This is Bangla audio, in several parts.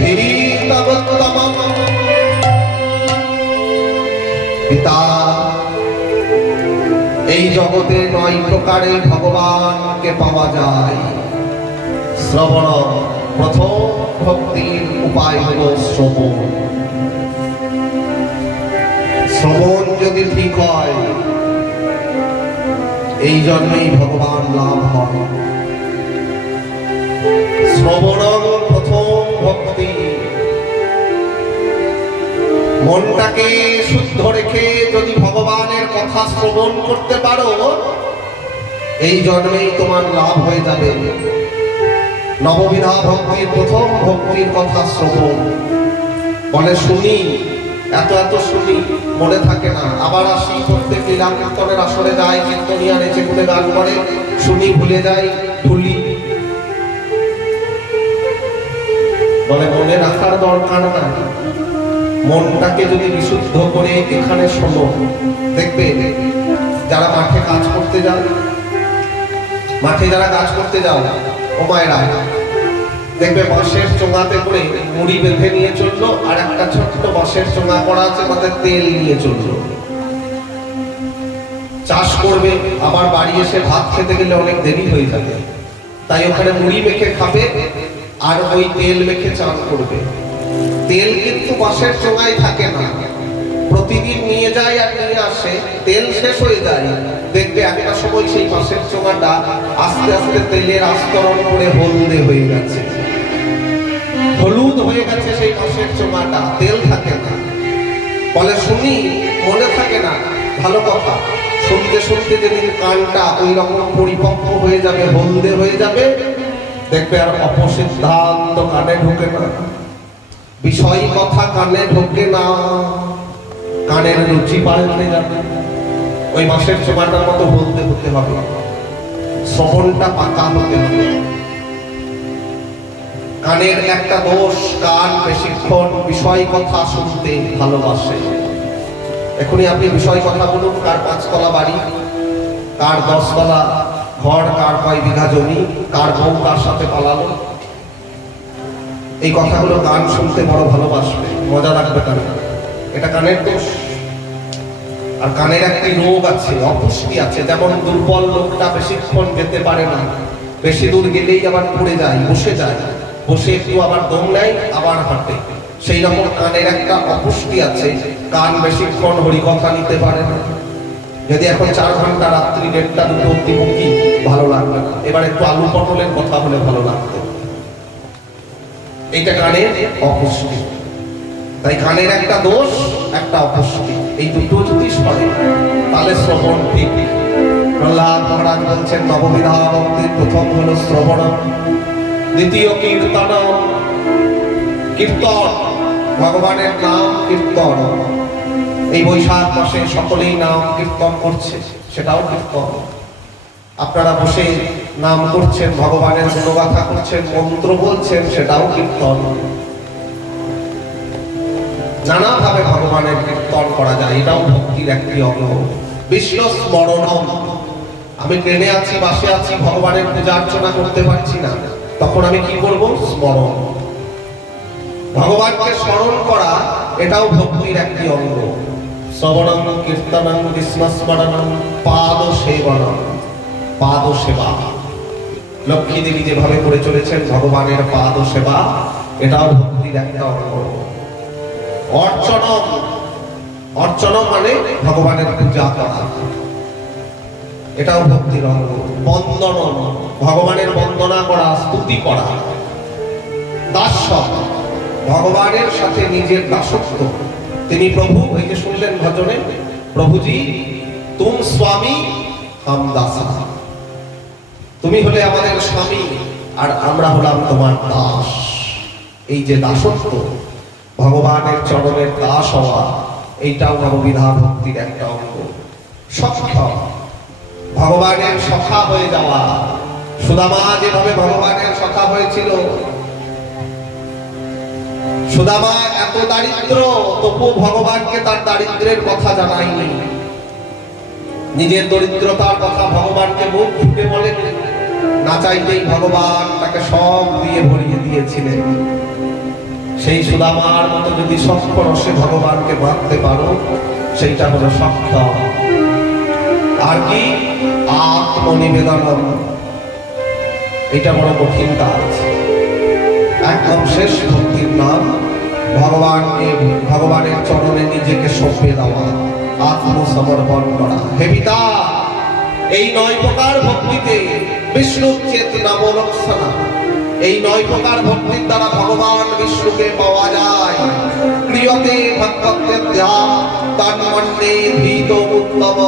ধীতমোত্তমম। পিতা, এই জগতে ৯ প্রকারে ভগবানকে পাওয়া যায়। শ্রবণ, প্রথম ভক্তির উপায় হল শ্রবণ। শ্রবণ যদি ঠিক হয়, এই জন্মেই ভগবান লাভ হয়। শ্রবণ প্রথম ভক্তি। মনটাকে শুদ্ধ রেখে যদি ভগবানের কথা শ্রবণ করতে পারো, এই জন্মেই তোমার লাভ হয়ে যাবে। নববিধা ভক্তির প্রথম ভক্তির কথা শ্রবণ। বলে শুনি, এত এত শুনি, মনে থাকে না। আবার আসি, প্রত্যেক লীলা কীর্তনের আসরে যায়, কীর্তনিয়া নেচে গুনে গান করে, শুনি, ভুলে যাই, ভুলি। বলে মনে রাখার দরকার নাই। মনটাকে যদি বিশুদ্ধ করে এখানে শোনো, দেখবে যারা মাঠে কাজ করতে যাও, মাঠে যারা কাজ করতে যাও, ও মায়েরা, দেখবে বাঁশের চোঙাতে করে মুড়ি বেঁধে নিয়ে চললো, আর একটা ছোট্ট বাঁশের চোঙা করা আছে, তাতে তেল নিয়ে চললো। চাষ করবে, আবার বাড়ি এসে ভাত খেতে গেলে অনেক দেরি হয়ে যাবে, তাই ওখানে মুড়ি মেখে খাবে আর ওই তেল মেখে চান করবে। তেল কিন্তু বাঁশের চোঙায় থাকে না, প্রতিদিন নিয়ে যায় আর নিয়ে আসে, তেল শেষ হয়ে যায়। দেখবে একটা সময় সেই বাঁশের চোঙাটা আস্তে আস্তে তেলের আস্তরণ করে হলদে হয়ে গেছে, হলুদ হয়ে গেছে সেই বাঁশের চোঙাটা, তেল থাকে না। বলে শুনি, মনে থাকে না, ভালো কথা। শুনতে শুনতে যেদিন কানটা ওই রকম পরিপক্ক হয়ে যাবে, হলদে হয়ে যাবে, দেখবে আর অপসিদ্ধান্ত কানে ঢুকে না, বিষয় কথা কানে ঢোকে না, কানের রুচি পাল্টে যাবে। ওই বাঁশের চোঙাটার মতো বলতে হতে হবে, শ্রবণটা পাকা হতে হবে। কানের একটা দোষ, কান বেশিক্ষণ বিষয় কথা শুনতে ভালোবাসে। এখনই আপনি বিষয় কথা বলুন, কার ৫ তলা বাড়ি, কার ১০ তলা ঘর, কার কয় বিঘা জমি, কার বউ কার সাথে পালালো, এই কথাগুলো গান শুনতে বড় ভালোবাসবে, মজা লাগবে কানে। এটা কানের দোষ। আর কানের একটি রোগ আছে, অপুষ্টি আছে। যেমন দুর্বল লোকটা বেশিক্ষণ যেতে পারে না, বেশি দূর গেলেই আবার পড়ে যায়, বসে যায়, বসে একটু আবার দম নেয়, আবার হাঁটে। সেই রকম কানের একটা অপুষ্টি আছে, কান বেশিক্ষণ হরিকথা নিতে পারে না। যদি এখন ৪ ঘন্টা রাত্রি ১:৩০ ২টো অব্দি বকি, ভালো লাগবে না। এবার একটু আলু পটলের কথা হলে ভালো লাগতো। এইটা কানের অপুষ্টি। তাই কানের একটা দোষ, একটা অপুষ্টি, এই দুটো যদি সরে, তাহলে শ্রবণ ঠিক। প্রহ্লাদ মহারাজ বলছেন, নববিধা ভক্তির প্রথম হলো শ্রবণ, দ্বিতীয় কীর্তন। কীর্তন, ভগবানের নাম কীর্তন। এই বৈশাখ মাসে সকলেই নাম কীর্তন করছে, সেটাও কীর্তন। আপনারা বসে নাম করছেন, ভগবানের গুণগাথা করছেন, মন্ত্র বলছেন, সেটাও কীর্তন। নানাভাবে ভগবানের কীর্তন করা যায়, এটাও ভক্তির একটি অঙ্গ। বিষ্ণু স্মরণম। আমি ট্রেনে আছি, বাসে আছি, ভগবানের পূজা অর্চনা করতে পারছি না, তখন আমি কি করব? স্মরণ। ভগবানকে স্মরণ করা, এটাও ভক্তির একটি অঙ্গ। শ্রবণং কীর্তনং বিষ্ণুস্মরণং পাদ সেবনং। পাদ সেবা, লক্ষ্মী দেবী যেভাবে করে চলেছেন ভগবানের পাদ সেবা, এটাও ভক্তির একটা অঙ্গ। অর্চনম, অর্চনম মানে ভগবানের পূজা করা, এটাও ভক্তির অঙ্গ। বন্দনম, ভগবানের বন্দনা করা, স্তুতি করা। দাস্য, ভগবানের সাথে নিজের দাসত্ব। তিনি প্রভু, এই যে শুনলেন ভজনে, প্রভুজি তুম স্বামী হাম দাসা। তুমি হলে আমাদের স্বামী আর আমরা হলাম তোমার দাস। এই যে দাসত্ব, ভগবানের চরণের দাস হওয়া, এইটাও নববিধা ভক্তির একটা অঙ্গ। সখ্য, ভগবানের সখা হয়ে যাওয়া। সুদামা যেভাবে ভগবানের সখা হয়েছিল, সুদামা এত দারিদ্র, তবু ভগবানকে তার দারিদ্রের কথা জানায়নি, নিজের দরিদ্রতার কথা ভগবানকে মুখ ফুটে বলেন, না চাইতেই ভগবান তাকে সব দিয়ে ভরিয়ে দিয়েছিলেন। সেই সুদামার মতো যদি সক্ষ রসে ভগবানকে মানতে পারো, সেইটা হলো সক্ষম। আর কি আত্মনিবেদন, এটা বড় কঠিন কাজ। একদম শেষ ভক্তির নাম ভগবানকে, ভগবানের চরণে নিজেকে সঁপে দেওয়া, আত্মসমর্পণ করা। হে পিতা, এই 9 প্রকার ভক্তিতে বিষ্ণু চেতনা লক্ষণা, এই 9 প্রকার ভক্তির দ্বারা ভগবান বিষ্ণুকে পাওয়া যায়। প্রিয়তে ভক্তদ্যা তন্মন্যে ধীত উত্তম।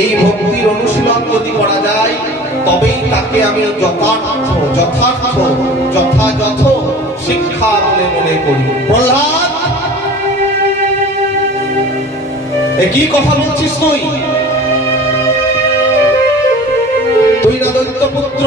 এই ভক্তির অনুশীলন যদি করা যায়, তবেই তাকে আমি যথাযথ শিক্ষা বলে মনে করি। প্রহ্লাদ, একই কথা বলছিস তুই? তুই না দৈত্যপুত্র,